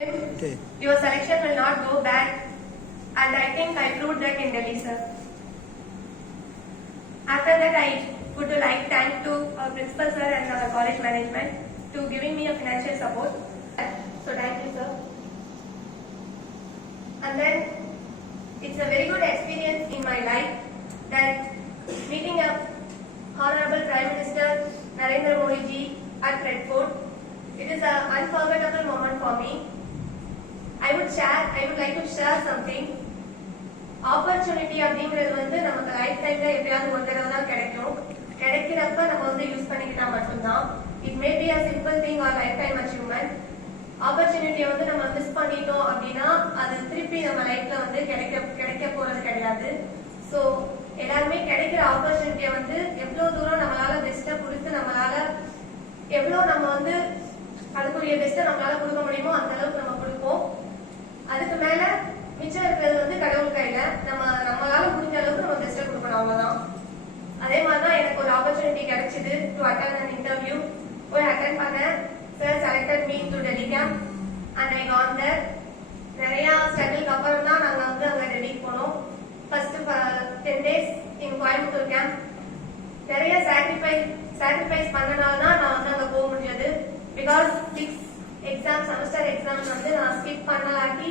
Okay. Your selection will not go bad, and I think I proved that in Delhi, sir. After that, I would like thank to our principal sir and our college management to giving me a financial support. So thank you, sir. And then it's a very good experience in my life that meeting up Honorable Prime Minister Narendra Modi ji at Red Fort. It is an unforgettable moment for me. I would like to share something. Opportunity அப்படிங்கிறது வந்து நமக்கு life டைம்ல எப்பயாவது ஒரு தடவை தான் கிடைக்கும். கிடைக்கிறப்ப நம்ம வந்து யூஸ் பண்ணிக்கிட்டா மட்டும்தான். It may be a simple thing or lifetime achievement. ஆப்பர்ச்சுனிட்டியை வந்து நம்ம மிஸ் பண்ணிட்டோம் அப்படின்னா அது திருப்பி நம்ம லைஃப்ல வந்து கிடைக்க போறது கிடையாது. ஸோ எல்லாருமே கிடைக்கிற ஆப்பர்ச்சுனிட்டியை வந்து எவ்வளவு தூரம் நம்மளால பெஸ்ட்டை கொடுத்து நம்மளால எவ்வளவு நம்ம வந்து அதுக்குரிய பெஸ்ட்டை நம்மளால கொடுக்க முடியுமோ அந்த அளவுக்கு நம்ம கொடுப்போம். அதுக்கு மேல மிச்சம் இருக்கிறது வந்து கடவுள் கையில நம்மளால முடிஞ்ச அளவுக்கு நம்ம பெஸ்ட்டை கொடுக்கணும், அவ்வளவுதான். அதே மாதிரிதான் எனக்கு ஒரு ஆப்பர்ச்சுனிட்டி கிடைச்சது டு அட்டெண்ட் அன் இன்டர்வியூ. போய் அட்டெண்ட் பண்ணேன். Sir selected me to Delhi camp and I gone there. நிறைய ஸ்ட்ரகிளுக்கு அப்புறம் தான் நாங்க வந்து அங்க டெல்லிக்கு போனோம். First 10 days in Coimbatore camp. நிறைய சாக்ரிஃபைஸ் பண்ணனால தான் நான் வந்து அங்க போக முடிஞ்சது. பிகாஸ் 6 எக்ஸாம் செமஸ்டர் எக்ஸாம்ஸ் வந்து நான் ஸ்கிப் பண்ணலாட்டி